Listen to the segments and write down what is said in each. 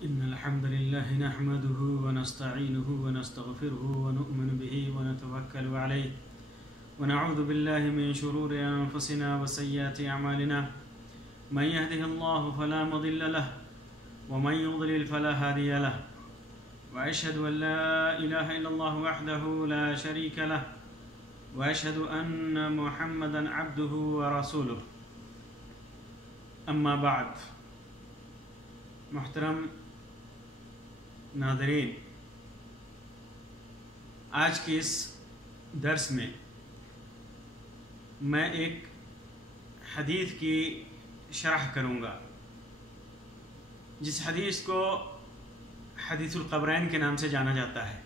إن الحمد لله نحمده ونستعينه ونستغفره ونؤمن به ونتوكل عليه ونعوذ بالله من شرور أنفسنا وسيئات أعمالنا من يهده الله فلا مضل له ومن يضلل فلا هادي له وأشهد أن لا إله إلا الله وحده لا شريك له وأشهد أن محمدا عبده ورسوله أما بعد محترم ناظرین، آج کے اس درس میں میں ایک حدیث کی شرح کروں گا، جس حدیث کو حدیث القبرین کے نام سے جانا جاتا ہے۔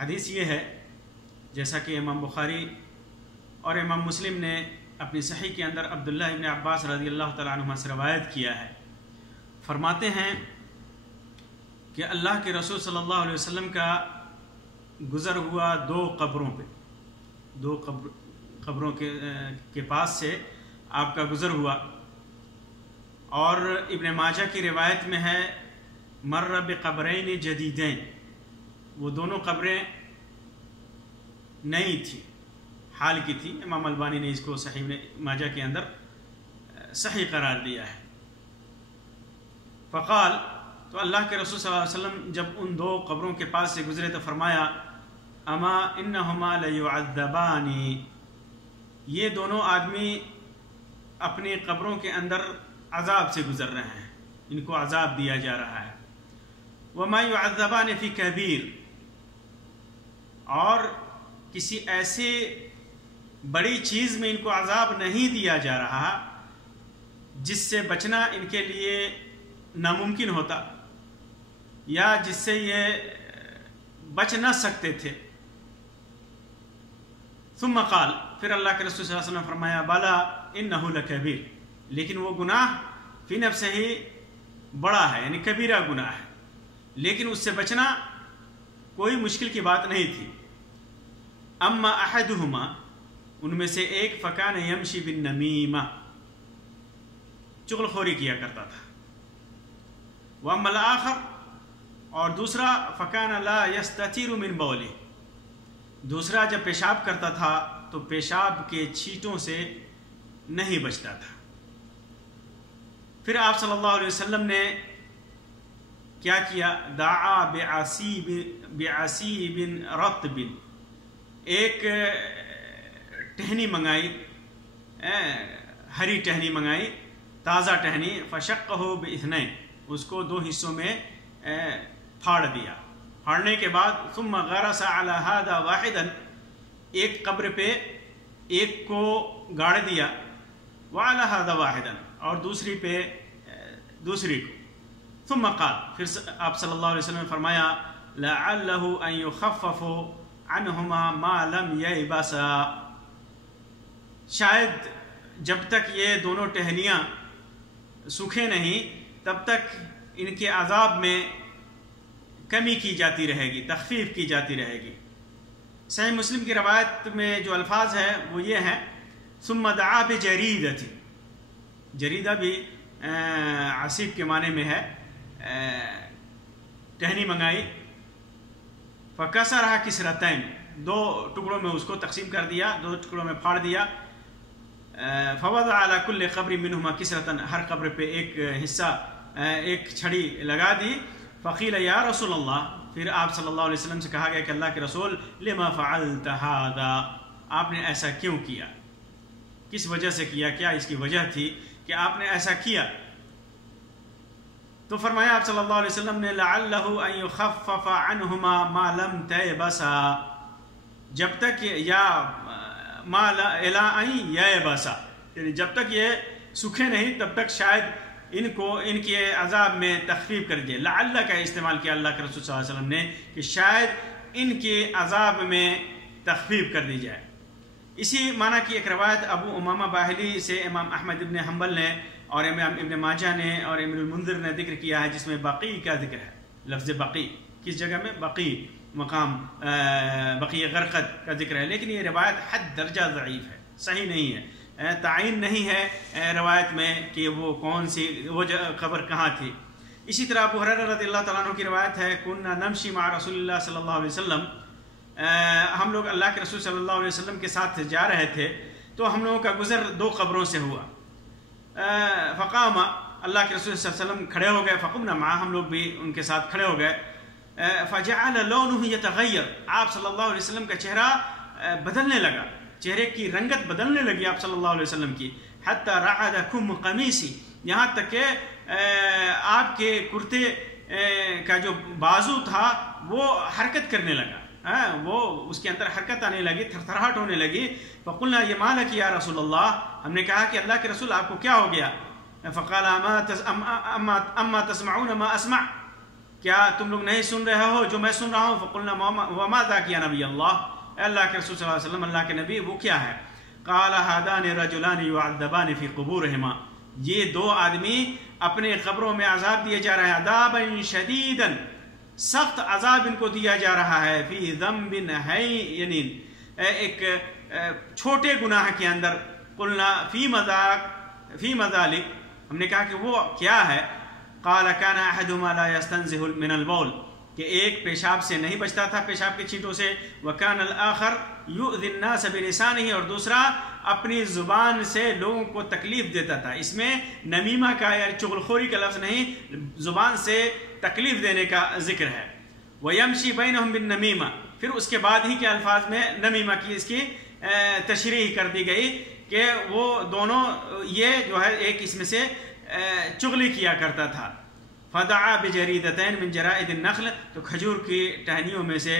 حدیث یہ ہے، جیسا کہ امام بخاری اور امام مسلم نے اپنی صحیح کے اندر عبداللہ ابن عباس رضی اللہ تعالیٰ عنہما سے روایت کیا ہے، فرماتے ہیں کہ اللہ کے رسول صلی اللہ علیہ وسلم کا گزر ہوا دو قبروں کے پاس سے آپ کا گزر ہوا، اور ابن ماجہ کی روایت میں ہے مر بقبرین جدیدین، وہ دونوں قبریں نئی تھی، حال کی تھی۔ امام البانی نے اس کو صحیح ماجہ کے اندر صحیح قرار دیا ہے۔ فقال، تو اللہ کے رسول صلی اللہ علیہ وسلم جب ان دو قبروں کے پاس سے گزرے تو فرمایا اما انہما لیعذبان، یہ دونوں آدمی اپنی قبروں کے اندر عذاب سے گزر رہے ہیں، ان کو عذاب دیا جا رہا ہے۔ وما يعذبان فی کبیر، اور کسی ایسے بڑی چیز میں ان کو عذاب نہیں دیا جا رہا جس سے بچنا ان کے لیے ناممکن ہوتا، یا جس سے یہ بچ نہ سکتے تھے۔ ثم قال، پھر اللہ کے رسول صلی اللہ علیہ وسلم فرمایا بلا انہ لکبیر، لیکن وہ گناہ فی نفسہ ہی بڑا ہے، یعنی کبیرہ گناہ ہے، لیکن اس سے بچنا کوئی مشکل کی بات نہیں تھی۔ اما احدہما، ان میں سے ایک فکان یمشی بالنمیمہ، چغل خوری کیا کرتا تھا۔ واما الاخر، اور دوسرا فکان لا یستتیر من بولہ، دوسرا جب پیشاب کرتا تھا تو پیشاب کے چھینٹوں سے نہیں بچتا تھا۔ پھر آپ صلی اللہ علیہ وسلم نے کیا کیا؟ دعا بعصیب رطب، ایک ٹہنی منگائی، ہری ٹہنی منگائی، تازہ ٹہنی، فشقہ باثنین، اس کو دو حصوں میں پھاڑ دیا۔ پھاڑنے کے بعد ثم غرس علی ھذا واحدا، ایک قبر پہ ایک کو گاڑ دیا، وعلی ھذا واحدا، اور دوسری پہ دوسری کو۔ ثم قال، پھر آپ صلی اللہ علیہ وسلم نے فرمایا لعلہ ان یخفف عنہما ما لم یبسا، شاید جب تک یہ دونوں ٹہنیاں سوکھے نہیں تب تک ان کے عذاب میں کمی کی جاتی رہے گی، تخفیف کی جاتی رہے گی۔ صحیح مسلم کی روایت میں جو الفاظ ہے وہ یہ ہیں ثم دعا بجریدۃ، جریدہ بھی عصیب کے معنی میں ہے، ٹہنی منگائی، فکسرھا کسرتین، دو ٹکڑوں میں اس کو تقسیم کر دیا، دو ٹکڑوں میں پھاڑ دیا۔ فوضع علی کل قبر منہما کسرۃ، ہر قبر پہ ایک حصہ، ایک چھڑی لگا دی۔ فقیل یا رسول اللہ، پھر آپ صلی اللہ علیہ وسلم سے کہا گیا کہ اللہ کے رسول لما فعلت ھذا، آپ نے ایسا کیوں کیا، کس وجہ سے کیا، کیا اس کی وجہ تھی کہ آپ نے ایسا کیا؟ تو فرمایا آپ صلی اللہ علیہ وسلم نے لعلہ ان یخفف عنہما ما لم تیبسا، جب تک یا ما الی ان یبسا، یعنی جب تک یہ سوکھے نہیں تب تک شاید ان کے عذاب میں تخفیف کر دیا۔ لعلہ کا استعمال کیا اللہ کے رسول صلی اللہ علیہ وسلم نے کہ شاید ان کے عذاب میں تخفیف کر دی جائے۔ اسی معنی کی ایک روایت ابو امامہ باہلی سے امام احمد ابن حنبل نے اور امام ابن ماجہ نے اور ابن المنذر نے ذکر کیا ہے، جس میں بقی کا ذکر ہے۔ لفظ بقی کس جگہ میں؟ بقی، مقام بقی غرقد کا ذکر ہے، لیکن یہ روایت حد درجہ ضعیف ہے، صحیح نہیں ہے، تعین نہیں ہے روایت میں کہ وہ کون سی وہ قبر کہاں تھی۔ اسی طرح ابو ہریرہ رضی اللہ تعالیٰ عنہ کی روایت ہے کنا نمشی مع رسول اللہ صلی اللہ علیہ وسلم، ہم لوگ اللہ کے رسول صلی اللہ علیہ وسلم کے ساتھ جا رہے تھے تو ہم لوگوں کا گزر 2 قبروں سے ہوا، فقام، اللہ کے رسول صلی اللہ علیہ وسلم کھڑے ہو گئے، فقمنا معہ، ہم لوگ بھی ان کے ساتھ کھڑے ہو گئے، فجعل لونه يتغیر، آپ صلی اللہ علیہ وسلم کا چہرہ بدلنے لگا، چہرے کی رنگت بدلنے لگی آپ صلی اللہ علیہ وسلم کی، حتی رعد کم قمیصی، یہاں تک کہ آپ کے کرتے کا جو بازو تھا وہ حرکت کرنے لگا، وہ اس کے اندر حرکت آنے لگی، تھرتھراہٹ ہونے لگی، فقلنا یہ مالک یا رسول اللہ، ہم نے کہا کہ اللہ کے رسول آپ کو کیا ہو گیا؟ فقال اما تسمعون ما اسمع، کیا تم لوگ نہیں سن رہے ہو جو میں سن رہا ہوں؟ فقلنا وما ذاک یا نبی اللہ، اللہ کے رسول صلی اللہ علیہ وسلم، اللہ کے نبی وہ کیا ہے؟ قال هذان رجلان يعذبان في قبورهما، یہ 2 آدمی اپنے قبروں میں عذاب دیے جا رہے ہیں، عذابا شدیدا، سخت عذاب ان کو دیا جا رہا ہے، فی ذنب ہین، ایک چھوٹے گناہ کے اندر، قلنا فی مذالک، ہم نے کہا کہ وہ کیا ہے؟ قال كان احدهما لا يستنزه من البول، کہ ایک پیشاب سے نہیں بچتا تھا، پیشاب کے چھینٹوں سے، وكان الاخر يؤذي الناس بلسانه، اور دوسرا اپنی زبان سے لوگوں کو تکلیف دیتا تھا، اس میں نمیمہ کا یا چغلخوری کا لفظ نہیں، زبان سے تکلیف دینے کا ذکر ہے، ويمشي بينهم بالنميمة، پھر اس کے بعد ہی کے الفاظ میں نمیمہ کی اس کی تشریح کر دی گئی کہ وہ دونوں یہ جو ہے ایک اس میں سے چغلی کیا کرتا تھا، فدعا بجریدتین من جرائد النخل، تو کھجور کی ٹہنیوں میں سے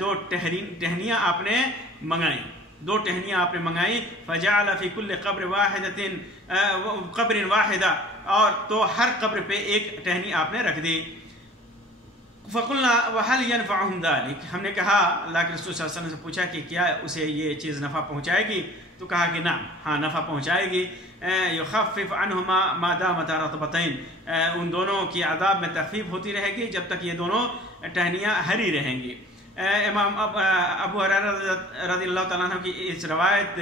2 ٹہنیاں آپ نے منگائیں، 2 ٹہنیاں آپ نے منگائیں، فجعل فی کل قبر واحدہ، اور تو ہر قبر پہ ایک ٹہنی آپ نے رکھ دی، فقلنا وهل ينفعهم ذلك، ہم نے کہا، اللہ کے رسول صلی اللہ علیہ وسلم سے پوچھا کہ کیا اسے یہ چیز نفع پہنچائے گی؟ تو کہا کہ نعم، ہاں نفع پہنچائے گی، یخفف عنہما ما دامت رطبتین، ان دونوں کی عذاب میں تخفیف ہوتی رہے گی جب تک یہ دونوں ٹہنیاں ہری رہیں گی۔ امام ابو ہریرہ رضی اللہ تعالیٰ عنہ کی اس روایت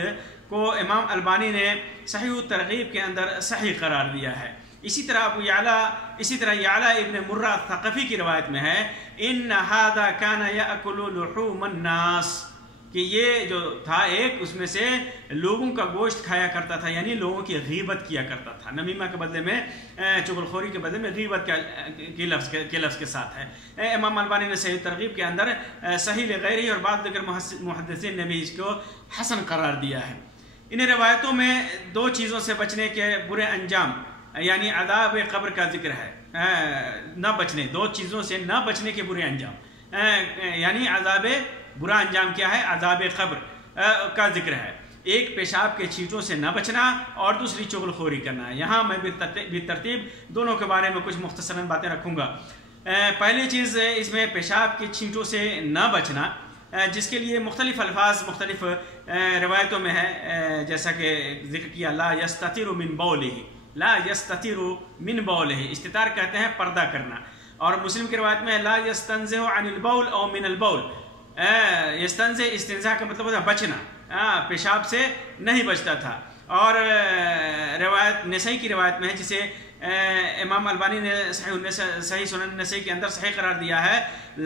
کو امام البانی نے صحیح الترغیب کے اندر صحیح قرار دیا ہے۔ اسی طرح یعلا ابن مرہ ثقفی کی روایت میں ہے، ان ھذا کان یاکل لحوم الناس، کہ یہ جو تھا ایک اس میں سے لوگوں کا گوشت کھایا کرتا تھا، یعنی لوگوں کی غیبت کیا کرتا تھا، نمیمہ کے بدلے میں، چغلخوری کے بدلے میں غیبت کے لفظ کے ساتھ ہے۔ امام البانی نے صحیح ترغیب کے اندر صحیح لغیرہ اور بعض دیگر محدثین نے بھی اس کو حسن قرار دیا ہے۔ ان روایتوں میں 2 چیزوں سے بچنے کے برے انجام یعنی عذاب قبر کا ذکر ہے، نہ بچنے، 2 چیزوں سے نہ بچنے کے برے انجام، یعنی عذاب برا انجام کیا ہے؟ عذاب قبر کا ذکر ہے، ایک پیشاب کے چھینٹوں سے نہ بچنا اور دوسری چغلخوری کرنا۔ یہاں میں بالترتیب دونوں کے بارے میں کچھ مختصراً باتیں رکھوں گا۔ پہلی چیز اس میں پیشاب کے چھینٹوں سے نہ بچنا، جس کے لیے مختلف الفاظ مختلف روایتوں میں ہے، جیسا کہ ذکر کیا، لا یستتر من بولہ، لا یستتر من بولہ، استتار کہتے ہیں پردہ کرنا، اور مسلم کی روایت میں لا یستنزہ عن البول او من البول، یستنزہ استنزاہ کا مطلب ہوتا ہے بچنا، پیشاب سے نہیں بچتا تھا۔ اور روایت نسائی کی روایت میں ہے، جسے امام البانی نے صحیح سنن نسائی کے اندر صحیح قرار دیا ہے،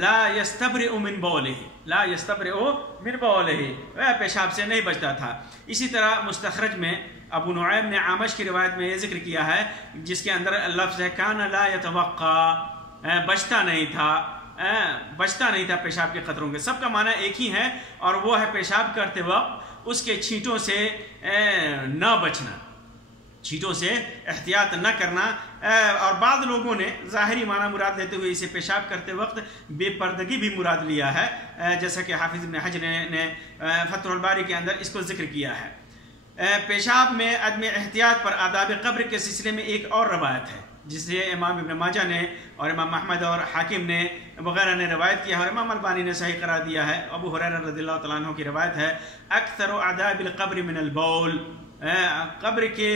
لا یستبرئ من بولہ، لا یستبرئ من بولہ، پیشاب سے نہیں بچتا تھا۔ اسی طرح مستخرج میں ابو نعیم نے عامش کی روایت میں یہ ذکر کیا ہے، جس کے اندر لفظ ہے کان لا یتوقع، بچتا نہیں تھا پیشاب کے قطروں کے۔ سب کا معنی ایک ہی ہے، اور وہ ہے پیشاب کرتے وقت اس کے چھینٹوں سے نہ بچنا، چھینٹوں سے احتیاط نہ کرنا۔ اور بعض لوگوں نے ظاہری معنی مراد لیتے ہوئے اسے پیشاب کرتے وقت بے پردگی بھی مراد لیا ہے، جیسا کہ حافظ ابن حجر نے فتح الباری کے اندر اس کو ذکر کیا ہے۔ پیشاب میں عدم احتیاط پر آداب قبر کے سلسلے میں ایک اور روایت ہے، جسے امام ابن ماجہ نے اور امام احمد اور حاکم نے وغیرہ نے روایت کیا ہے، اور امام البانی نے صحیح قرار دیا ہے۔ ابو ہریرہ رضی اللہ تعالیٰ عنہ کی روایت ہے، اکثر عذاب القبر من البول، قبر کے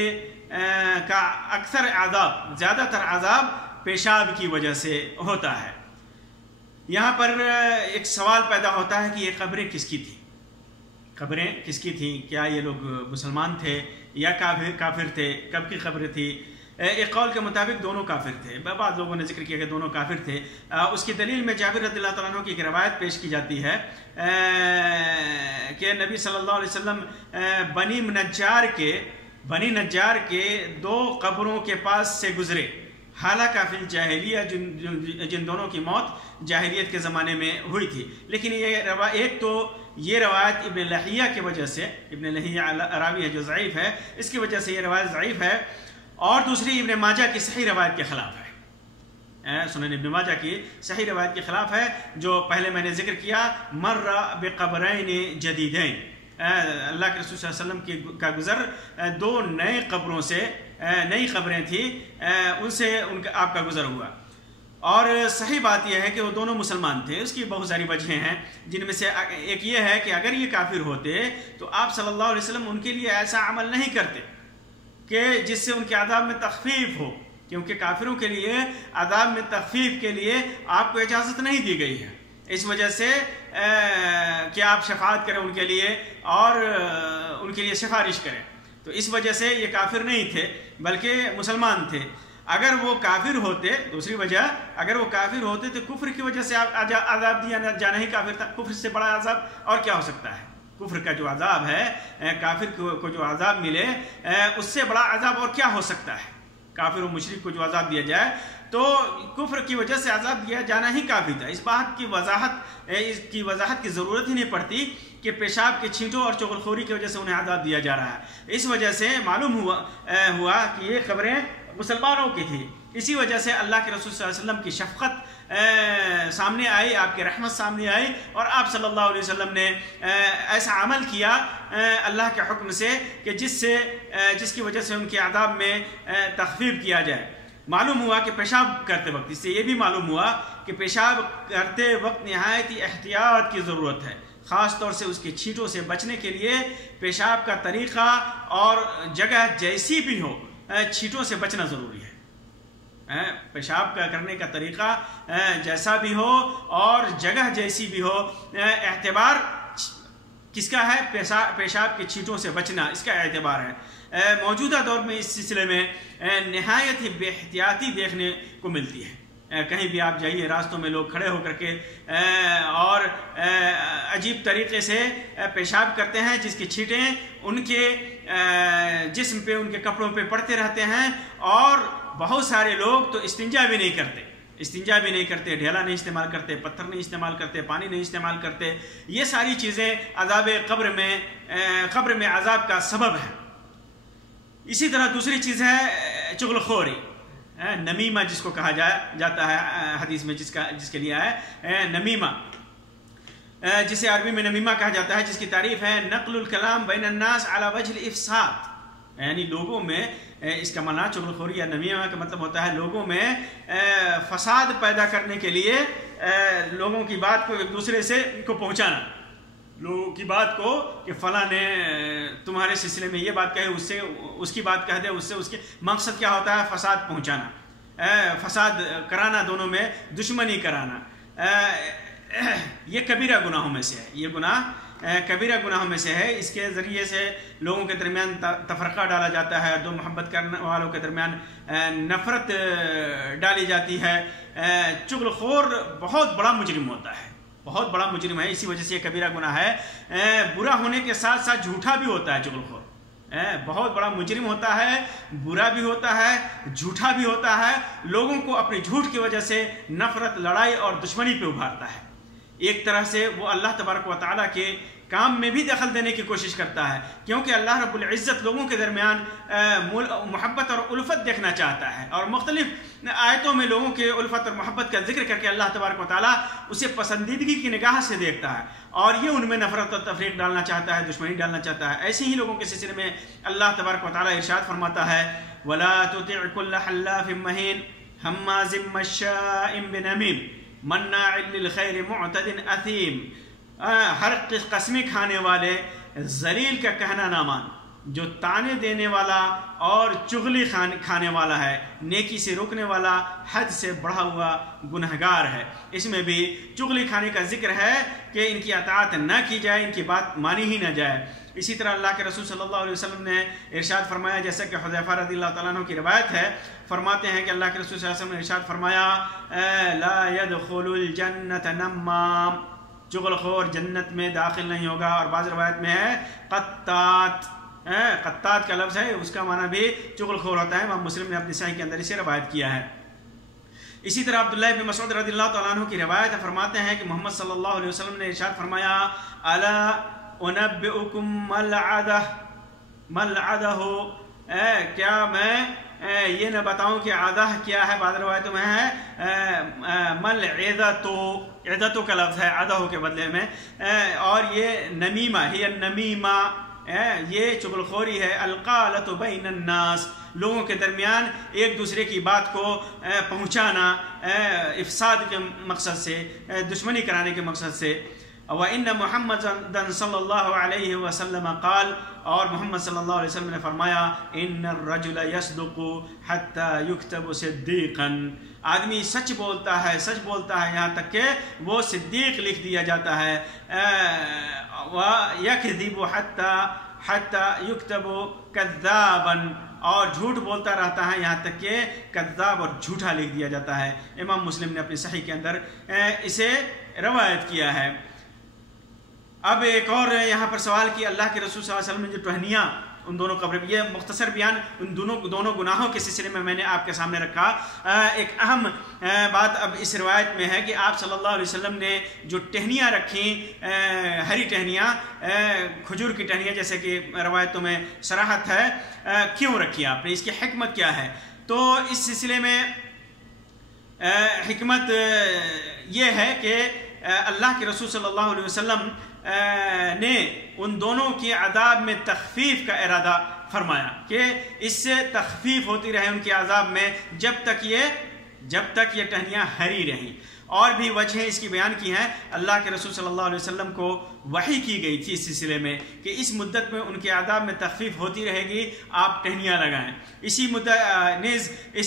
کا اکثر عذاب، زیادہ تر عذاب پیشاب کی وجہ سے ہوتا ہے۔ یہاں پر ایک سوال پیدا ہوتا ہے کہ یہ قبریں کس کی تھیں؟ قبریں کس کی تھیں؟ کیا یہ لوگ مسلمان تھے یا کافر تھے؟ کب کی قبر تھی؟ ایک قول کے مطابق دونوں کافر تھے، بعض لوگوں نے ذکر کیا کہ دونوں کافر تھے۔ اس کی دلیل میں جابر رضی اللہ تعالیٰ عنہ کی ایک روایت پیش کی جاتی ہے کہ نبی صلی اللہ علیہ وسلم بنی نجار کے 2 قبروں کے پاس سے گزرے، حالانکہ فی الجاہلیہ جن دونوں کی موت جاہلیت کے زمانے میں ہوئی تھی۔ لیکن ایک تو یہ روایت ابن لہیہ کی وجہ سے، ابن لہیہ راوی ہے جو ضعیف ہے، اس کی وجہ سے یہ روایت ضعیف ہے، اور دوسری ابن ماجہ کی صحیح روایت کے خلاف ہے، سنن ابن ماجہ کی صحیح روایت کے خلاف ہے، جو پہلے میں نے ذکر کیا، مر بقبرین جدیدین، اللہ کے رسول صلی اللہ علیہ وسلم کا گزر 2 نئے قبروں سے، نئی قبریں تھیں، ان سے آپ کا گزر ہوا۔ اور صحیح بات یہ ہے کہ وہ دونوں مسلمان تھے، اس کی بہت ساری وجہیں ہیں، جن میں سے ایک یہ ہے کہ اگر یہ کافر ہوتے تو آپ صلی اللہ علیہ وسلم ان کے لیے ایسا عمل نہیں کرتے کہ جس سے ان کے عذاب میں تخفیف ہو، کیونکہ کافروں کے لیے عذاب میں تخفیف کے لیے آپ کو اجازت نہیں دی گئی ہے، اس وجہ سے کہ آپ شفاعت کریں ان کے لیے اور ان کے لیے سفارش کریں، تو اس وجہ سے یہ کافر نہیں تھے بلکہ مسلمان تھے۔ اگر وہ کافر ہوتے، دوسری وجہ، اگر وہ کافر ہوتے تو کفر کی وجہ سے عذاب دیا جانا ہی کافر تھا، کفر سے بڑا عذاب اور کیا ہو سکتا ہے؟ کفر کا جو عذاب ہے، کافر کو جو عذاب ملے، اس سے بڑا عذاب اور کیا ہو سکتا ہے؟ کافر و مشرک کو جو عذاب دیا جائے تو کفر کی وجہ سے عذاب دیا جانا ہی کافی تھا۔ اس بات کی وضاحت کی ضرورت ہی نہیں پڑتی کہ پیشاب کے چھینٹوں اور چغلخوری کی وجہ سے انہیں عذاب دیا جا رہا ہے۔ اس وجہ سے معلوم ہوا کہ یہ خبریں مسلمانوں کی تھی، اسی وجہ سے اللہ کے رسول صلی اللہ علیہ وسلم کی شفقت سامنے آئی، آپ کی رحمت سامنے آئی، اور آپ صلی اللہ علیہ وسلم نے ایسا عمل کیا اللہ کے حکم سے کہ جس کی وجہ سے ان کے عذاب میں تخفیف کیا جائے۔ معلوم ہوا کہ پیشاب کرتے وقت، اس سے یہ بھی معلوم ہوا کہ پیشاب کرتے وقت نہایت ہی احتیاط کی ضرورت ہے، خاص طور سے اس کے چھینٹوں سے بچنے کے لیے پیشاب کا طریقہ اور جگہ جیسی بھی ہو، چھینٹوں سے بچنا ضروری ہے۔ پیشاب کا کرنے کا طریقہ جیسا بھی ہو اور جگہ جیسی بھی ہو، اعتبار کس کا ہے؟ پیشاب کے چھینٹوں سے بچنا، اس کا اعتبار ہے۔ موجودہ دور میں اس سلسلے میں نہایت ہی بے احتیاطی دیکھنے کو ملتی ہے۔ کہیں بھی آپ جائیے، راستوں میں لوگ کھڑے ہو کر کے اور عجیب طریقے سے پیشاب کرتے ہیں، جس کی چھینٹیں ان کے جسم پہ، ان کے کپڑوں پہ پڑتے رہتے ہیں، اور بہت سارے لوگ تو استنجا بھی نہیں کرتے، ڈھیلا نہیں استعمال کرتے، پتھر نہیں استعمال کرتے، پانی نہیں استعمال کرتے۔ یہ ساری چیزیں عذاب قبر میں عذاب کا سبب ہے۔ اسی طرح دوسری چیز ہے چغلخوری، نمیمہ جس کو کہا جاتا ہے، حدیث میں جس کے لیے ہے نمیمہ، جسے عربی میں نمیمہ کہا جاتا ہے، جس کی تعریف ہے نقل الکلام بین الناس علی وجہ الافساد، یعنی لوگوں میں، اس کا معنی چغلخوری یا نمیمہ کا مطلب ہوتا ہے لوگوں میں فساد پیدا کرنے کے لیے لوگوں کی بات کو ایک دوسرے سے کو پہنچانا، لوگوں کی بات کو کہ فلاں نے تمہارے سلسلے میں یہ بات کہے، اس سے اس کی بات کہہ دے، اس سے اس کے مقصد کیا ہوتا ہے؟ فساد پہنچانا، فساد کرانا، دونوں میں دشمنی کرانا۔ یہ کبیرہ گناہوں میں سے ہے، یہ گناہ کبیرہ گناہوں میں سے ہے۔ اس کے ذریعے سے لوگوں کے درمیان تفرقہ ڈالا جاتا ہے، دو محبت کرنے والوں کے درمیان نفرت ڈالی جاتی ہے۔ چغلخور بہت بڑا مجرم ہوتا ہے، بہت بڑا مجرم ہے، اسی وجہ سے یہ کبیرہ گناہ ہے۔ برا ہونے کے ساتھ ساتھ جھوٹا بھی ہوتا ہے چغلخور، بہت بڑا مجرم ہوتا ہے، برا بھی ہوتا ہے، جھوٹا بھی ہوتا ہے، لوگوں کو اپنے جھوٹ کی وجہ سے نفرت، لڑائی اور دشمنی پہ ابھارتا ہے۔ ایک طرح سے وہ اللہ تبارک و تعالیٰ کے کام میں بھی دخل دینے کی کوشش کرتا ہے، کیونکہ اللہ رب العزت لوگوں کے درمیان محبت اور الفت دیکھنا چاہتا ہے، اور مختلف آیتوں میں لوگوں کے الفت اور محبت کا ذکر کر کے اللہ تبارک و تعالیٰ اسے پسندیدگی کی نگاہ سے دیکھتا ہے، اور یہ ان میں نفرت اور تفریق ڈالنا چاہتا ہے، دشمنی ڈالنا چاہتا ہے۔ ایسے ہی لوگوں کے سلسلے میں اللہ تبارک و تعالیٰ ارشاد فرماتا ہے وَلَا تُطِعْ كُلَّ حَلَّافٍ مَّهِينٍ هَمَّازٍ مَّشَّاءٍ بِنَمِيمٍ مَّنَّاعٍ لِّلْخَيْرِ مُعْتَدٍ أَثِيمٍ، ہر قسمیں کھانے والے، ذلیل کا کہنا نہ مان، جو تانے دینے والا اور چغلی کھانے والا ہے، نیکی سے روکنے والا، حد سے بڑھا ہوا گنہگار ہے۔ اس میں بھی چغلی کھانے کا ذکر ہے کہ ان کی اطاعت نہ کی جائے، ان کی بات مانی ہی نہ جائے۔ اسی طرح اللہ کے رسول صلی اللہ علیہ وسلم نے ارشاد فرمایا، جیسا کہ حذیفہ رضی اللہ تعالیٰ عنہ کی روایت ہے، فرماتے ہیں کہ اللہ کے رسول صلی اللہ علیہ وسلم نے ارشاد فرمایا لا يدخل الجنت نمام، چغل خور جنت میں داخل نہیں ہوگا۔ اور بعض روایت میں ہے قطات، قطات کا لفظ ہے، اس کا معنی بھی چغل خور ہوتا ہے۔ امام مسلم نے اپنی صحیح کے اندر اسے روایت کیا ہے۔ اسی طرح عبداللہ بن مسعود رضی اللہ تعالیٰ عنہ کی روایت ہے، فرماتے ہیں کہ محمد صلی اللہ علیہ وسلم نے ارشاد فرمایا الا انبئکم ملعدہ، کیا میں یہ نہ بتاؤں کہ عدہ کیا ہے؟ بعض روایتوں میں ہے ملعدۃ، عدۃ کا لفظ ہے عدہ کے بدلے میں، اور یہ نمیمہ ہی النمیمہ، یہ چغل خوری ہے، القالۃ بین الناس، لوگوں کے درمیان ایک دوسرے کی بات کو پہنچانا افساد کے مقصد سے، دشمنی کرانے کے مقصد سے۔ وَإِنَّ مُحَمَّدًا صلی اللہ علیہ وسلم قال، اور محمد صلی اللہ علیہ وسلم نے فرمایا إِنَّ الرَّجُلَ يَصْدُقُ حَتَّى يُكْتَبُ صِدِّيقًا، آدمی سچ بولتا ہے یہاں تک کہ وہ صدیق لکھ دیا جاتا ہے، وَيَكْذِبُ حَتَّى يُكْتَبُ كَذَّابًا، اور جھوٹ بولتا رہتا ہے یہاں تک کہ کذاب اور جھوٹا لکھ دیا جاتا ہے۔ امام مسلم نے اپنی صحیح کے اندر اسے روایت کیا ہے۔ اب ایک اور یہاں پر سوال کیا، اللہ کے رسول صلی اللہ علیہ وسلم نے جو ٹہنیاں ان دونوں قبر، یہ مختصر بیان ان دونوں گناہوں کے سلسلے میں میں نے آپ کے سامنے رکھا۔ ایک اہم بات اب اس روایت میں ہے کہ آپ صلی اللہ علیہ وسلم نے جو ٹہنیاں رکھیں، ہری ٹہنیاں، کھجور کی ٹہنیاں، جیسے کہ روایتوں میں صراحت ہے، کیوں رکھی آپ نے؟ اس کی حکمت کیا ہے؟ تو اس سلسلے میں حکمت یہ ہے کہ اللہ کے رسول صلی اللہ علیہ وسلم نے ان دونوں کی عذاب میں تخفیف کا ارادہ فرمایا کہ اس سے تخفیف ہوتی رہے ان کے عذاب میں جب تک یہ ٹہنیاں ہری رہیں۔ اور بھی وجہیں اس کی بیان کی ہیں۔ اللہ کے رسول صلی اللہ علیہ وسلم کو وحی کی گئی تھی اس سلسلے میں کہ اس مدت میں ان کے عذاب میں تخفیف ہوتی رہے گی، آپ ٹہنیاں لگائیں۔ اس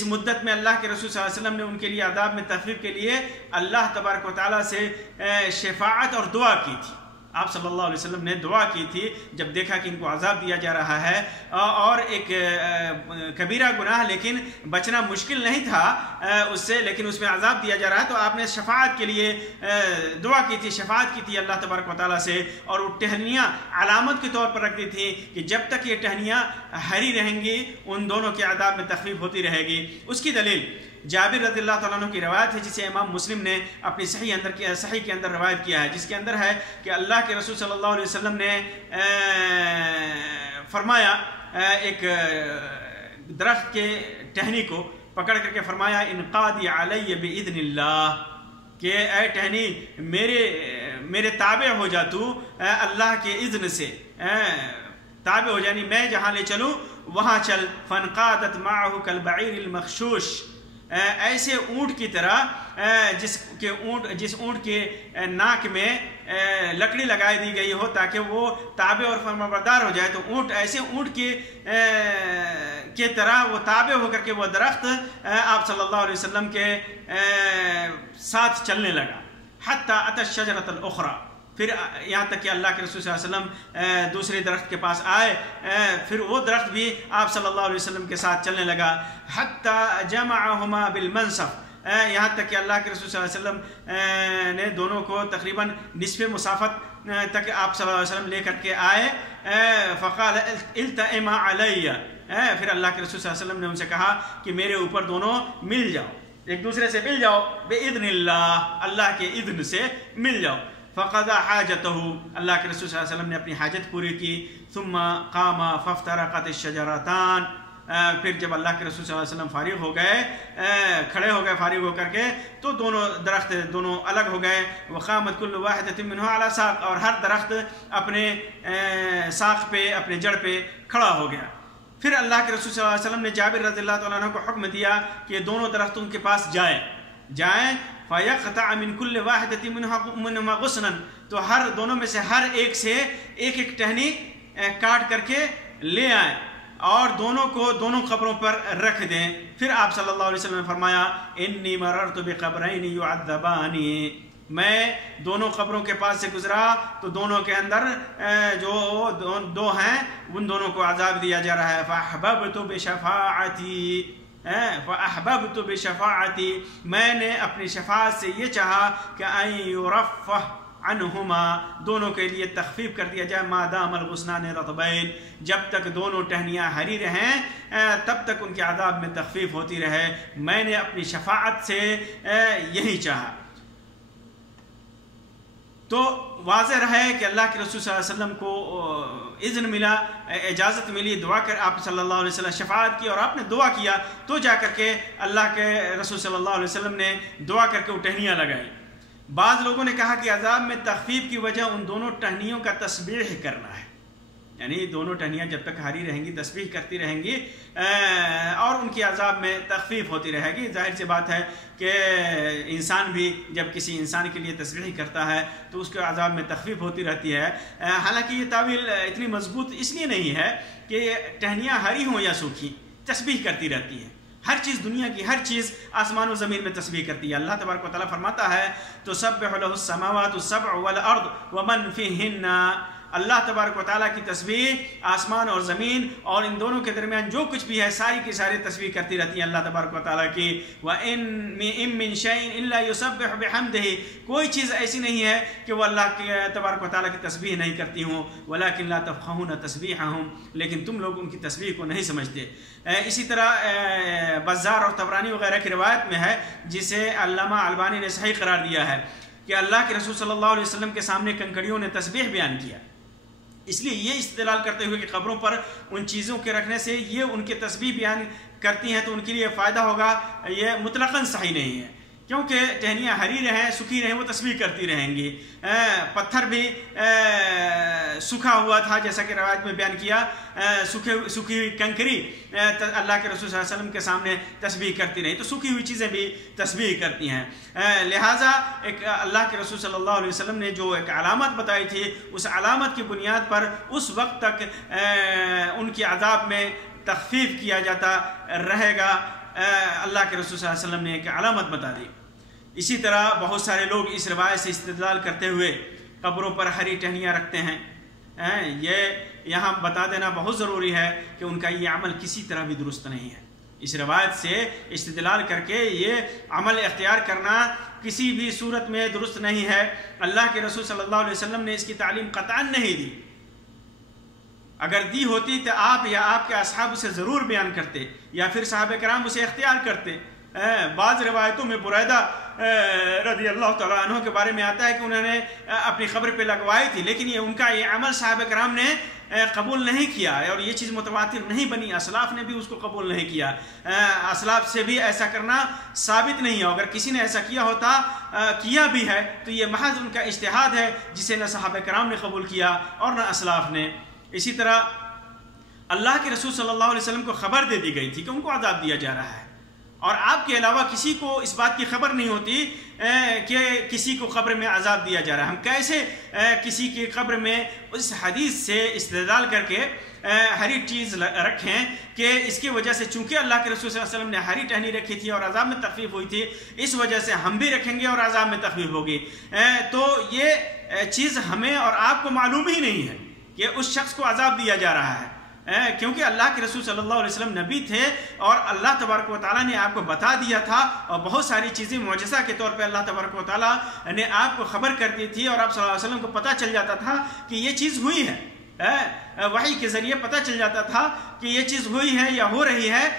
مدت میں اللہ کے رسول صلی اللہ علیہ وسلم نے ان کے لیے عذاب میں تخفیف کے لیے اللہ تبارک و تعالیٰ سے شفاعت اور دعا کی تھی۔ آپ صلی اللہ علیہ وسلم نے دعا کی تھی جب دیکھا کہ ان کو عذاب دیا جا رہا ہے اور ایک کبیرہ گناہ لیکن بچنا مشکل نہیں تھا اس سے، لیکن اس میں عذاب دیا جا رہا ہے، تو آپ نے شفاعت کے لیے دعا کی تھی، شفاعت کی تھی اللہ تبارک و تعالیٰ سے، اور وہ ٹہنیاں علامت کے طور پر رکھ دی تھی کہ جب تک یہ ٹہنیاں ہری رہیں گی ان دونوں کے عذاب میں تخفیف ہوتی رہے گی۔ اس کی دلیل جابر رضی اللہ تعالیٰ عنہ کی روایت ہے جسے امام مسلم نے اپنی صحیح کے اندر روایت کیا ہے، جس کے اندر ہے کہ اللہ کے رسول صلی اللہ علیہ وسلم نے فرمایا، ایک درخت کے ٹہنی کو پکڑ کر کے فرمایا انقادی علی باذن اللہ، کہ اے ٹہنی میرے تابع ہو جا، تو اللہ کے اذن سے تابع ہو، یعنی میں جہاں لے چلوں وہاں چل۔ فانقادت معه كالبعير المخشوش، ایسے اونٹ کی طرح جس اونٹ کے ناک میں لکڑی لگائی دی گئی ہو تاکہ وہ تابع اور فرمانبردار ہو جائے، تو ایسے اونٹ کے طرح وہ تابع ہو کر کے وہ درخت آپ صلی اللہ علیہ وسلم کے ساتھ چلنے لگا۔ حتی اتی الشجرۃ الاخری، پھر یہاں تک کہ اللہ کے رسول صلی اللہ علیہ وسلم دوسرے درخت کے پاس آئے، پھر وہ درخت بھی آپ صلی اللہ علیہ وسلم کے ساتھ چلنے لگا۔ حتی جمعہما بالمنصف، یہاں تک کہ اللہ کے رسول صلی اللہ علیہ وسلم نے دونوں کو تقریباً نصف مسافت تک آپ صلی اللہ علیہ وسلم لے کر کے آئے۔ فقال التئما علی، پھر اللہ کے رسول صلی اللہ علیہ وسلم نے ان سے کہا کہ میرے اوپر دونوں مل جاؤ، ایک دوسرے سے مل جاؤ، باذن اللہ، اللہ کے اذن سے مل جاؤ۔ فقضى حاجته، اللہ کے رسول صلی اللہ علیہ وسلم نے اپنی حاجت پوری کی۔ ثم قام فافترقت الشجرتان، پھر جب اللہ کے رسول صلی اللہ علیہ وسلم فارغ ہو گئے، کھڑے ہو گئے فارغ ہو کر کے، تو دونوں درخت الگ ہو گئے۔ وقامت كل واحدة منها على ساق، اور ہر درخت اپنے ساق پہ، اپنے جڑ پہ کھڑا ہو گیا۔ پھر اللہ کے رسول صلی اللہ علیہ وسلم نے جابر رضی اللہ تعالیٰ عنہ کو حکم دیا کہ دونوں درختوں کے پاس جائیں فَيَقْطَعَ مِنْ كُلِّ وَاحِدَةٍ مِنْهُمَا غُصْنًا، تو ہر دونوں میں سے ہر ایک سے ایک ٹہنی کاٹ کر کے لے آئیں اور دونوں کو دونوں قبروں پر رکھ دیں۔ پھر آپ صلی اللہ علیہ وسلم نے فرمایا انی مررت بقبرین یعذبان، میں دونوں قبروں کے پاس سے گزرا تو دونوں کے اندر جو دو ہیں ان دونوں کو عذاب دیا جا رہا ہے۔ فاحببت بشفاعتی، میں نے اپنی شفاعت سے یہ چاہا کہ ان یرفع عنہما، دونوں کے لیے تخفیف کر دیا جائے، ما دام الغصنان رطبین، جب تک دونوں ٹہنیاں ہری رہیں تب تک ان کے عذاب میں تخفیف ہوتی رہے۔ میں نے اپنی شفاعت سے یہی چاہا۔ تو واضح رہے کہ اللہ کے رسول صلی اللہ علیہ وسلم کو اذن ملا، اجازت ملی، دعا کر آپ صلی اللہ علیہ وسلم شفاعت کی اور آپ نے دعا کیا تو جا کر کے اللہ کے رسول صلی اللہ علیہ وسلم نے دعا کر کے وہ ٹہنیاں لگائی۔ بعض لوگوں نے کہا کہ عذاب میں تخفیف کی وجہ ان دونوں ٹہنیوں کا تسبیح کرنا ہے، یعنی دونوں ٹہنیاں جب تک ہری رہیں گی تسبیح کرتی رہیں گی اور ان کی عذاب میں تخفیف ہوتی رہے گی۔ ظاہر سی بات ہے کہ انسان بھی جب کسی انسان کے لیے تسبیح کرتا ہے تو اس کے عذاب میں تخفیف ہوتی رہتی ہے۔ حالانکہ یہ تعویل اتنی مضبوط اس لیے نہیں ہے کہ ٹہنیاں ہری ہوں یا سوکھی، تسبیح کرتی رہتی ہے۔ ہر چیز، دنیا کی ہر چیز آسمان و زمین میں تسبیح کرتی ہے۔ اللہ تبارک و تعالیٰ فرماتا ہے تسبح له السماوات السبع والارض ومن فیہن، اللہ تبارک و تعالیٰ کی تسبیح آسمان اور زمین اور ان دونوں کے درمیان جو کچھ بھی ہے ساری کی ساری تسبیح کرتی رہتی ہیں اللہ تبارک و تعالیٰ کی۔ وَإِن مِّن شَيْءٍ إِلَّا يُسَبِّحُ بِحَمْدِهِ، کوئی چیز ایسی نہیں ہے کہ وہ اللہ کے تبارک و تعالیٰ کی تسبیح نہیں کرتی ہوں۔ وَلَكِنْ لَا تَفْقَهُونَ تَسْبِيحَهُمْ، لیکن تم لوگ ان کی تسبیح کو نہیں سمجھتے۔ اسی طرح بزار اور طبرانی وغیرہ کی روایت میں ہے جسے علامہ البانی نے صحیح قرار دیا ہے کہ اللہ کے رسول صلی اللہ علیہ وسلم کے سامنے کنکریوں نے تسبیح بیان کیا، اس لیے یہ استدلال کرتے ہوئے کہ قبروں پر ان چیزوں کے رکھنے سے یہ ان کے تسبیح بیان کرتی ہیں تو ان کے لیے فائدہ ہوگا، یہ مطلقاً صحیح نہیں ہے، کیونکہ ٹہنیاں ہری رہیں سوکھی رہیں وہ تسبیح کرتی رہیں گی۔ پتھر بھی سوکھا ہوا تھا جیسا کہ روایت میں بیان کیا، سوکھی ہوئی کنکری اللہ کے رسول صلی اللہ علیہ وسلم کے سامنے تسبیح کرتی رہی، تو سوکھی ہوئی چیزیں بھی تسبیح کرتی ہیں۔ لہٰذا ایک اللہ کے رسول صلی اللہ علیہ وسلم نے جو ایک علامت بتائی تھی اس علامت کی بنیاد پر اس وقت تک ان کی عذاب میں تخفیف کیا جاتا رہے گا۔ اللہ کے رسول صلی اللہ علیہ وسلم نے ایک علامت بتا دی۔ اسی طرح بہت سارے لوگ اس روایت سے استدلال کرتے ہوئے قبروں پر ہری ٹہنیاں رکھتے ہیں۔ یہ یہاں بتا دینا بہت ضروری ہے کہ ان کا یہ عمل کسی طرح بھی درست نہیں ہے۔ اس روایت سے استدلال کر کے یہ عمل اختیار کرنا کسی بھی صورت میں درست نہیں ہے۔ اللہ کے رسول صلی اللہ علیہ وسلم نے اس کی تعلیم قطعاً نہیں دی، اگر دی ہوتی تو آپ یا آپ کے اصحاب اسے ضرور بیان کرتے یا پھر صحابہ کرام اسے اختیار کرتے۔ بعض روایتوں میں بریدہ رضی اللہ تعالیٰ عنہ کے بارے میں آتا ہے کہ انہوں نے اپنی قبر پہ لگوائی تھی، لیکن یہ ان کا یہ عمل صحابہ کرام نے قبول نہیں کیا اور یہ چیز متواتر نہیں بنی، اسلاف نے بھی اس کو قبول نہیں کیا، اسلاف سے بھی ایسا کرنا ثابت نہیں ہے۔ اگر کسی نے ایسا کیا ہوتا کیا بھی ہے تو یہ محض ان کا اجتہاد ہے جسے نہ صحابہ کرام نے قبول کیا اور نہ اسلاف نے۔ اسی طرح اللہ کے رسول صلی اللہ علیہ وسلم کو خبر دے دی گئی تھی کہ ان کو عذاب دیا جا رہا ہے، اور آپ کے علاوہ کسی کو اس بات کی خبر نہیں ہوتی کہ کسی کو قبر میں عذاب دیا جا رہا ہے۔ ہم کیسے کسی کی قبر میں اس حدیث سے استدلال کر کے ہری چیز رکھیں کہ اس کی وجہ سے چونکہ اللہ کے رسول صلی اللہ علیہ وسلم نے ہری ٹہنی رکھی تھی اور عذاب میں تخفیف ہوئی تھی، اس وجہ سے ہم بھی رکھیں گے اور عذاب میں تخفیف ہوگی، تو یہ چیز ہمیں اور آپ کو معلوم ہی نہیں ہے کہ اس شخص کو عذاب دیا جا رہا ہے، کیونکہ اللہ کے رسول صلی اللہ علیہ وسلم نبی تھے اور اللہ تبارک و تعالیٰ نے آپ کو بتا دیا تھا اور بہت ساری چیزیں معجزہ کے طور پہ اللہ تبارک و تعالیٰ نے آپ کو خبر کر دی تھی اور آپ صلی اللہ علیہ وسلم کو پتہ چل جاتا تھا کہ یہ چیز ہوئی ہے، وحی کے ذریعے پتہ چل جاتا تھا کہ یہ چیز ہوئی ہے یا ہو رہی ہے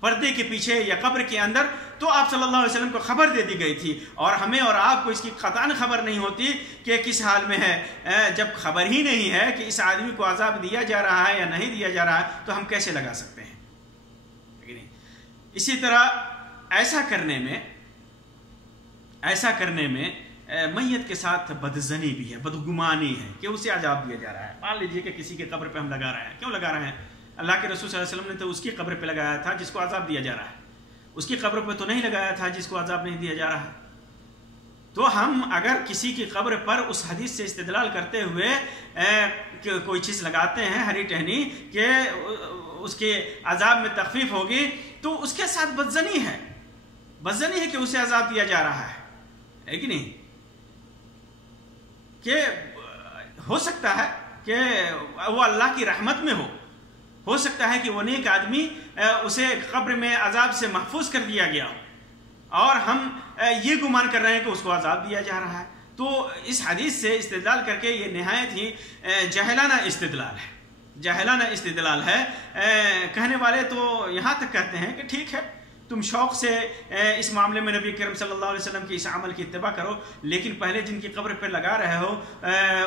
پردے کے پیچھے یا قبر کے اندر، تو آپ صلی اللہ علیہ وسلم کو خبر دے دی گئی تھی، اور ہمیں اور آپ کو اس کی قطعاً خبر نہیں ہوتی کہ کس حال میں ہے۔ جب خبر ہی نہیں ہے کہ اس آدمی کو عذاب دیا جا رہا ہے یا نہیں دیا جا رہا ہے تو ہم کیسے لگا سکتے ہیں؟ اسی طرح ایسا کرنے میں میت کے ساتھ بدظنی بھی ہے، بدگمانی ہے کہ اسے عذاب دیا جا رہا ہے۔ مان لیجیے کہ کسی کے قبر پہ ہم لگا رہے ہیں، کیوں لگا رہے ہیں؟ اللہ کے رسول صلی اللہ علیہ وسلم نے تو اس کی قبر پہ لگایا تھا جس کو عذاب دیا جا رہا ہے، اس کی قبر پہ تو نہیں لگایا تھا جس کو عذاب نہیں دیا جا رہا تو ہم اگر کسی کی قبر پر اس حدیث سے استدلال کرتے ہوئے کوئی چیز لگاتے ہیں ہری ٹہنی کہ اس کے عذاب میں تخفیف ہوگی، تو اس کے ساتھ بدظنی ہے کہ اسے عذاب دیا جا رہا ہے کہ نہیں؟ کہ ہو سکتا ہے کہ وہ اللہ کی رحمت میں ہو سکتا ہے کہ وہ نیک آدمی اسے قبر میں عذاب سے محفوظ کر دیا گیا ہو، اور ہم یہ گمان کر رہے ہیں کہ اس کو عذاب دیا جا رہا ہے۔ تو اس حدیث سے استدلال کر کے یہ نہایت ہی جاہلانہ استدلال ہے۔ کہنے والے تو یہاں تک کہتے ہیں کہ ٹھیک ہے، تم شوق سے اس معاملے میں نبی کریم صلی اللہ علیہ وسلم کی اس عمل کی اتباع کرو، لیکن پہلے جن کی قبر پہ لگا رہے ہو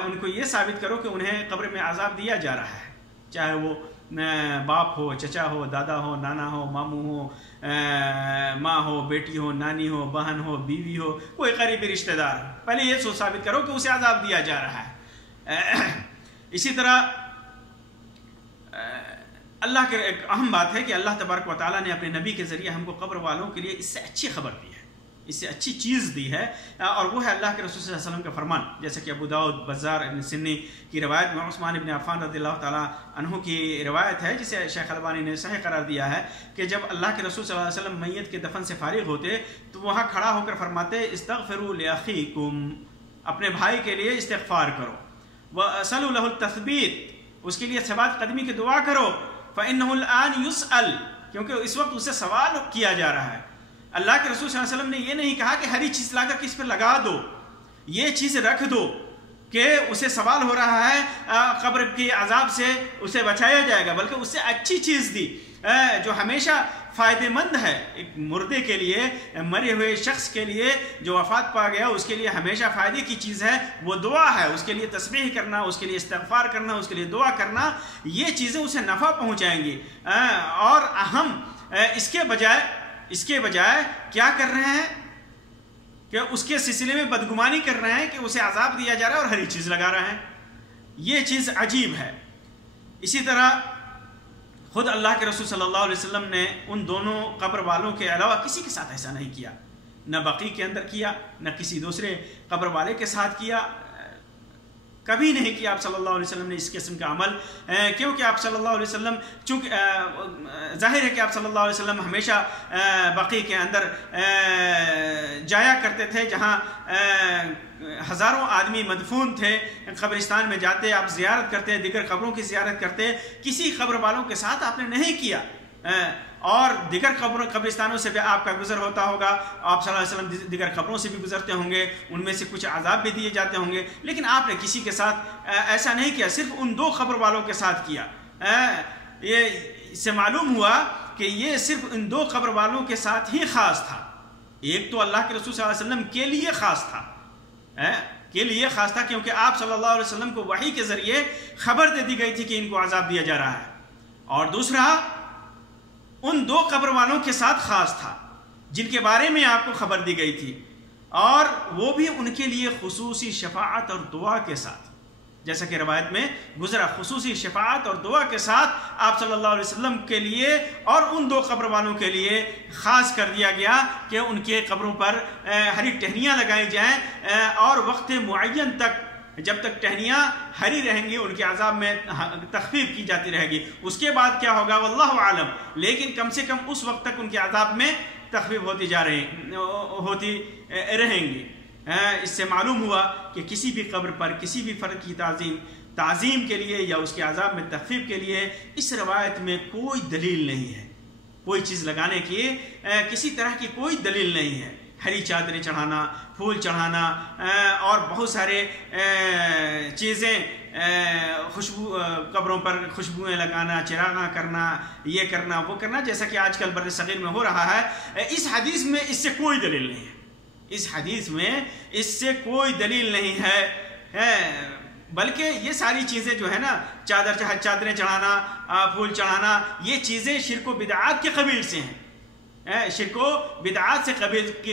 ان کو یہ ثابت کرو کہ انہیں قبر میں عذاب دیا جا رہا ہے، چاہے وہ باپ ہو، چچا ہو، دادا ہو، نانا ہو، ماموں ہو، ماں ہو، بیٹی ہو، نانی ہو، بہن ہو، بیوی ہو، کوئی قریبی رشتہ دار ہو، پہلے یہ ثابت کرو کہ اسے عذاب دیا جا رہا ہے۔ اسی طرح اللہ کے ایک اہم بات ہے کہ اللہ تبارک و تعالیٰ نے اپنے نبی کے ذریعے ہم کو قبر والوں کے لیے اس سے اچھی خبر دی ہے، اس سے اچھی چیز دی ہے، اور وہ ہے اللہ کے رسول صلی اللہ علیہ وسلم کا فرمان، جیسا کہ ابو داؤد، بزار، ابن سنی کی روایت میں عثمان ابن عفان رضی اللہ تعالیٰ عنہ کی روایت ہے، جسے شیخ البانی نے صحیح قرار دیا ہے کہ جب اللہ کے رسول صلی اللہ علیہ وسلم میت کے دفن سے فارغ ہوتے تو وہاں کھڑا ہو کر فرماتے استغفروا لاخیکم، اپنے بھائی کے لیے استغفار کرو، واسألوا له التثبیت، اس کے لیے ثبات قدمی کی دعا کرو، فإنه الآن يسأل، کیونکہ اس وقت اسے سوال کیا جا رہا ہے۔ اللہ کے رسول صلی اللہ علیہ وسلم نے یہ نہیں کہا کہ ہری چیز لا کر کس پر لگا دو، یہ چیز رکھ دو کہ اسے سوال ہو رہا ہے قبر کے عذاب سے اسے بچایا جائے گا، بلکہ اس سے اچھی چیز دی جو ہمیشہ فائدہ مند ہے۔ ایک مردے کے لیے، مرے ہوئے شخص کے لیے جو وفات پا گیا، اس کے لیے ہمیشہ فائدے کی چیز ہے وہ دعا ہے، اس کے لیے تسبیح کرنا، اس کے لیے استغفار کرنا، اس کے لیے دعا کرنا، یہ چیزیں اسے نفع پہنچائیں گی۔ اور ہم اس کے بجائے کیا کر رہے ہیں کہ اس کے سلسلے میں بدگمانی کر رہے ہیں کہ اسے عذاب دیا جا رہا ہے اور ہری چیز لگا رہے ہیں، یہ چیز عجیب ہے۔ اسی طرح خود اللہ کے رسول صلی اللہ علیہ وسلم نے ان دونوں قبر والوں کے علاوہ کسی کے ساتھ ایسا نہیں کیا، نہ بقیع کے اندر کیا، نہ کسی دوسرے قبر والے کے ساتھ کیا، کبھی نہیں کیا آپ صلی اللہ علیہ وسلم نے اس قسم کا عمل، کیونکہ آپ صلی اللہ علیہ وسلم چونکہ ظاہر ہے کہ آپ صلی اللہ علیہ وسلم ہمیشہ بقیع کے اندر جایا کرتے تھے، جہاں ہزاروں آدمی مدفون تھے، قبرستان میں جاتے، آپ زیارت کرتے، دیگر قبروں کی زیارت کرتے، کسی قبر والوں کے ساتھ آپ نے نہیں کیا۔ اور دیگر قبرستانوں سے بھی آپ کا گزر ہوتا ہوگا، آپ صلی اللہ علیہ وسلم دیگر قبروں سے بھی گزرتے ہوں گے، ان میں سے کچھ عذاب بھی دیے جاتے ہوں گے، لیکن آپ نے کسی کے ساتھ ایسا نہیں کیا، صرف ان دو قبر والوں کے ساتھ کیا۔ یہ اس سے معلوم ہوا کہ یہ صرف ان دو قبر والوں کے ساتھ ہی خاص تھا، ایک تو اللہ کے رسول صلی اللہ علیہ وسلم کے لیے خاص تھا، کیونکہ آپ صلی اللہ علیہ وسلم کو وحی کے ذریعے خبر دے دی گئی تھی کہ ان کو عذاب دیا جا رہا ہے، اور دوسرا ان دو قبر والوں کے ساتھ خاص تھا جن کے بارے میں آپ کو خبر دی گئی تھی، اور وہ بھی ان کے لیے خصوصی شفاعت اور دعا کے ساتھ، جیسا کہ روایت میں گزرا، خصوصی شفاعت اور دعا کے ساتھ آپ صلی اللہ علیہ وسلم کے لیے اور ان دو قبر والوں کے لیے خاص کر دیا گیا کہ ان کے قبروں پر ہری ٹہنیاں لگائی جائیں، اور وقت معین تک، جب تک ٹہنیاں ہری رہیں گی ان کے عذاب میں تخفیف کی جاتی رہے گی، اس کے بعد کیا ہوگا واللہ عالم، لیکن کم سے کم اس وقت تک ان کے عذاب میں تخفیف ہوتی رہیں گی۔ اس سے معلوم ہوا کہ کسی بھی قبر پر کسی بھی فرد کی تعظیم کے لیے یا اس کے عذاب میں تخفیف کے لیے اس روایت میں کوئی دلیل نہیں ہے، کوئی چیز لگانے کی کسی طرح کی کوئی دلیل نہیں ہے۔ ہری چادریں چڑھانا، پھول چڑھانا، اور بہت سارے چیزیں، قبروں پر خوشبوئیں لگانا، چراغاں کرنا، یہ کرنا وہ کرنا، جیسا کہ آج کل بر صغیر میں ہو رہا ہے، اس حدیث میں اس سے کوئی دلیل نہیں ہے، اس حدیث میں اس سے کوئی دلیل نہیں ہے، بلکہ یہ ساری چیزیں جو ہے نا، چادریں چڑھانا، پھول چڑھانا، یہ چیزیں شرک و بدعات کے قبیل سے ہیں، شرک و بدعات سے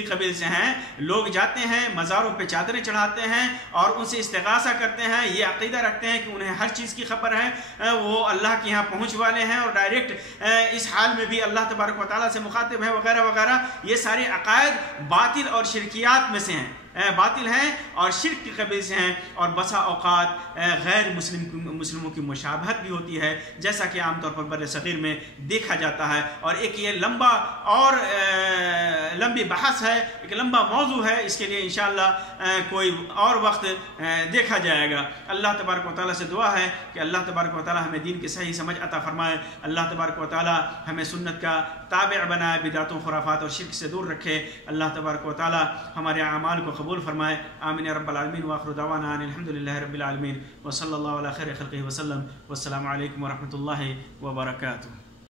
قبیل سے ہیں۔ لوگ جاتے ہیں مزاروں پہ چادریں چڑھاتے ہیں اور ان سے استغاثہ کرتے ہیں، یہ عقیدہ رکھتے ہیں کہ انہیں ہر چیز کی خبر ہے، وہ اللہ کے یہاں پہنچ والے ہیں، اور ڈائریکٹ اس حال میں بھی اللہ تبارک و تعالیٰ سے مخاطب ہے، وغیرہ وغیرہ۔ یہ سارے عقائد باطل اور شرکیات میں سے ہیں، باطل ہیں اور شرک کے قبیل سے ہیں، اور بسا اوقات غیر مسلموں کی مشابہت بھی ہوتی ہے، جیسا کہ عام طور پر بر صغیر میں دیکھا جاتا ہے۔ اور ایک یہ لمبی بحث ہے، ایک لمبا موضوع ہے، اس کے لیے انشاءاللہ کوئی اور وقت دیکھا جائے گا۔ اللہ تبارک و تعالیٰ سے دعا ہے کہ اللہ تبارک و تعالیٰ ہمیں دین کی صحیح سمجھ عطا فرمائے، اللہ تبارک و تعالیٰ ہمیں سنت کا تابع بنائے، بدعتوں، خرافات اور شرک سے دور رکھے، اللہ تبارک و تعالیٰ ہمارے اعمال کو قبول فرمائے۔ آمین یا رب العالمین، وآخر دعوانا ان الحمد للہ رب العالمین، وصلی اللہ علی خیر خلقہ وسلم، والسلام علیکم ورحمۃ اللہ وبرکاتہ۔